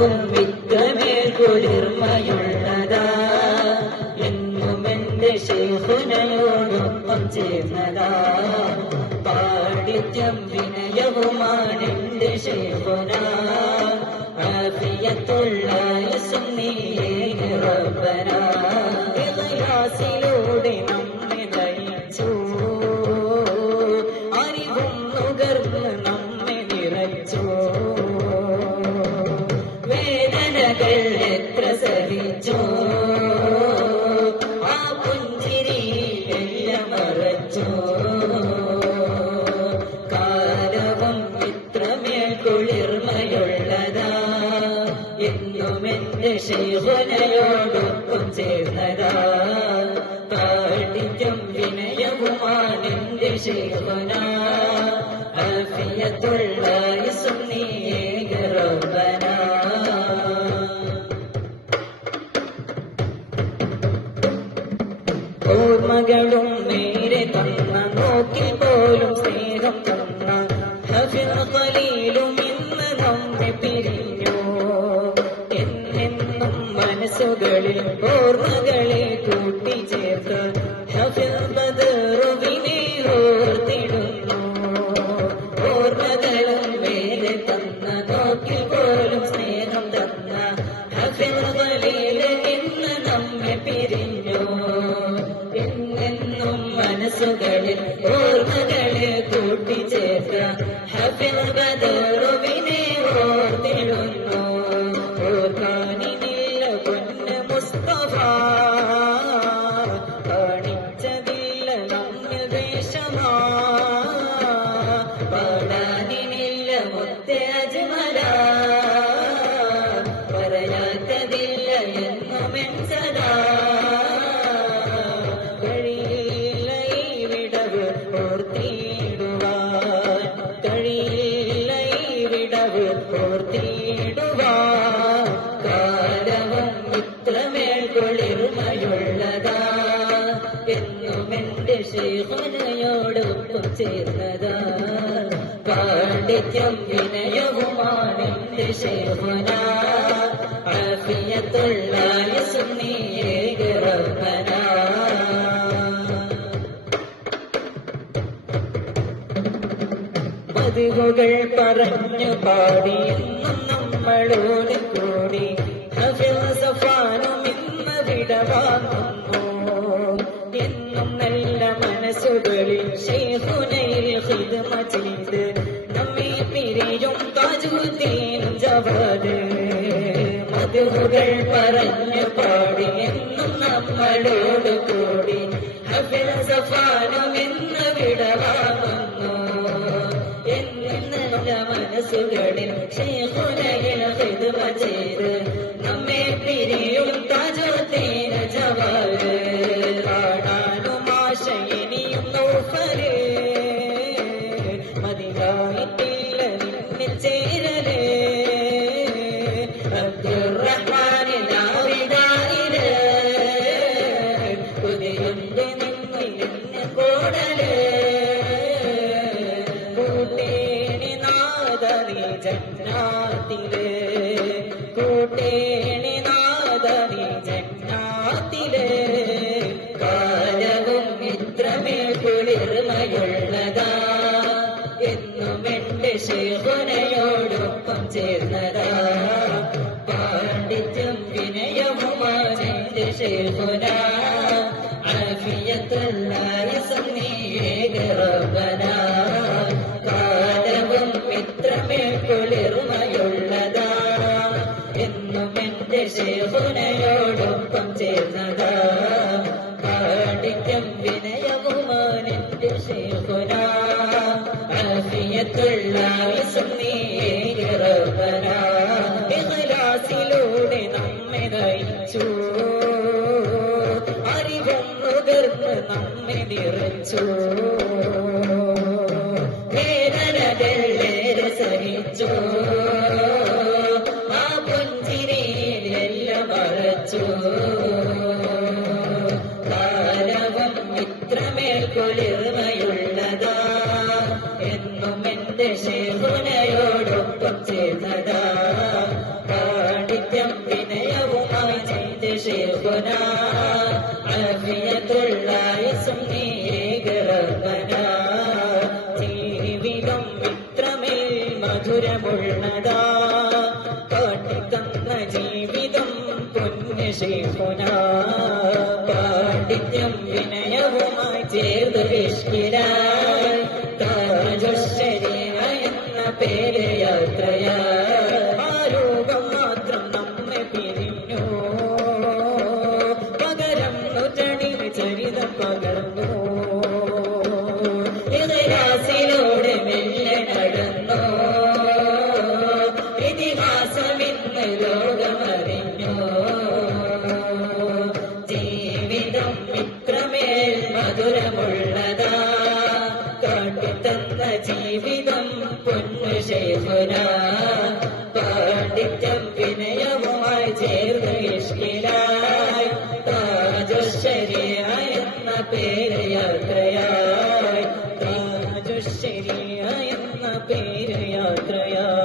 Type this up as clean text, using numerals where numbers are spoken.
കാലവും ഇത്രമേൽ കുളിർമയുള്ളതാ എന്നും എന്റെ ശൈഖുനയോടൊപ്പം ചേർന്നതാ പാണ്ഡിത്യം വിനയവുമാണ് എന്റെ ശൈഖുന ആഫിയത്തുള്ള സുന്നിയേ റബ്ബനാ ഇഖ്ലാസിലൂടെ നമ്മെ നയിച്ചു അറിവും നുകർന്ന് നമ്മെ നിറച്ചു വേദനകൾ എത്ര സഹിച്ചു ആ പുഞ്ചിരിയെല്ലാം മറച്ചു കാലവും ഇത്രമേൽ കുളിർമയുള്ളതാ എന്നും എന്റെ ശൈഖുനയോടൊപ്പം ചേർന്നതാ പാണ്ഡിത്യം വിനയവുമാണ് എന്റെ ശൈഖുന ആഫിയത്തുള്ള സുന്നിയേ റബ്ബനാ ഓർമ്മകളും നേരെ തന്ന നോക്കിൽ പോലും സ്നേഹം തന്ന ഹഫീദ് ഖലീലും ഇന്ന് നമ്മെ പിരിഞ്ഞു എന്നെന്നും മനസ്സുകളിൽ ഓർമ്മകളെ കൂട്ടിച്ചേർത്ത് ഹഫീദ് ബദറുവിനെ ഓർത്തിടുന്നു ഓർമ്മകളും നേരെ തന്ന നോക്കിൽ പോലും സ്നേഹം തന്ന ഹഫീദ് ഖലീലും ഇന്ന് നമ്മെ പിരിഞ്ഞു എന്നെന്നും മനസ്സുകളിൽ ഓർമ്മകളെ കൂട്ടിച്ചേർത്ത ഹഫീദ് ബദറുവിനെ ഓർത്തിടുന്നു ഓർക്കാനില്ല പൊന്ന് മുസ്തഫ കാണിച്ചതില്ല നമ്മെ ദേശമാ പാടാനില്ല മുത്തെ അജ്മല പറയാത്തതില്ല എന്നും എൻ സദാ കാലവും ഇത്രമേൽ കുളിർമയുള്ളതാ എന്നും എന്റെ ശൈഖുനയോടൊപ്പം ചേർന്നതാ പാണ്ഡിത്യം വിനയവുമാണ് എന്റെ ശൈഖുന ആഫിയത്തുള്ള സുന്നിയേ റബ്ബനാ മദ്ഹുകൾ പറഞ്ഞു പാടി എന്നും നമ്മളോട് കൂടി ഹഫീദ് സഫാനും ഇന്ന് വിടവാങ്ങുന്നു എന്നും നല്ല മനസ്സുകളിൽ ശൈഖുനയിൽ ഖിദ്മ ചെയ്ത് നമ്മെ പിരിയും താജുദ്ദീൻ ജവാദ് മദ്ഹുകൾ പറഞ്ഞു പാടി എന്നും നമ്മളോട് കൂടി ഹഫീദ് സഫാനും ഇന്ന് വിടവാങ്ങുന്നു നല്ല മനസ്സുകളിൽ ശൈഖുനയിൽ ഖിദ്മ ചെയ്ത് നമ്മെ പിരിയും താജുദ്ദീൻ ജവാദ് കാണാനും ആശ ഇനിയും നൗഫലേ മതിയായിട്ടില്ല നിന്നിൽ ചേരലേ അബ്ദുറഹ്മാൻ നാവിദായില് കുതിരുണ്ട് നിന്നിൽ നിന്ന് കോടലേ ജന്നാത്തിലെ കൂട്ടേണി നാദനി ജന്നാത്തിലെ കാലവും ഇത്രമേൽ കുളിർമയുള്ളതാ എന്നും എന്റെ ശൈഖുനയോടൊപ്പം ചേർന്നതാ പാണ്ഡിത്യം വിനയവുമാണ് എന്റെ ശൈഖുന ആഫിയത്തുള്ള സുന്നിയേ റബ്ബനാ കാലവും ഇത്രമേൽ കുളിർമയുള്ളതാ എന്നും എന്റെ ശൈഖുനയോടൊപ്പം ചേർന്നതാ പാണ്ഡിത്യം വിനയവുമാണ് എന്റെ ശൈഖുന ആഫിയത്തുള്ള സുന്നിയേ റബ്ബനാ ഇഖ്ലാസിലൂടെ നമ്മെ നയിച്ചു അറിവും നുകർന്ന് നമ്മെ നിറച്ചു വേദനകളേറെ സഹിച്ചു ആ പുഞ്ചിരിയിലെല്ലാം മറച്ചു കാലവും ഇത്രമേൽ കുളിർമയുള്ളതാ എന്നും എന്റെ ശൈഖുനയോടൊപ്പം ചേർന്നതാ ശൈഖുന ആഫിയത്തുള്ളായുസ്സും നീയേക റബ്ബന ജീവിതം ഇത്രമേൽ മധുരമുള്ളതാ കാട്ടിത്തന്ന ജീവിതം പൊന്നു ശൈഖുന പാണ്ഡിത്യം വിനയവുമായി ചേർന്ന് ഇഷ്കിലായി താജുശ്ശരീഅ എന്ന പേര് യാത്രയാ ആ ലോകം മാത്രം നമ്മെ പിരിഞ്ഞു പകരം നുജടിൽ ചരിതം പകർന്നു ഇതിഹാസിലൂടെ മെല്ലെ നടന്നു ഇതിഹാസമിന്ന് ലോകമറിഞ്ഞു ജീവിതം ഇത്രമേൽ മധുരമുള്ളതാ കാട്ടിത്തന്ന ജീവിതം പൊന്നു ശൈഖുന പാണ്ഡിത്യം വിനയവുമായി ചേർന്ന് ഇഷ്കിലായി താജുശ്ശരീഅ എന്ന പേര് യാത്രയായി താജുശ്ശരീഅ എന്ന പേര് യാത്രയായി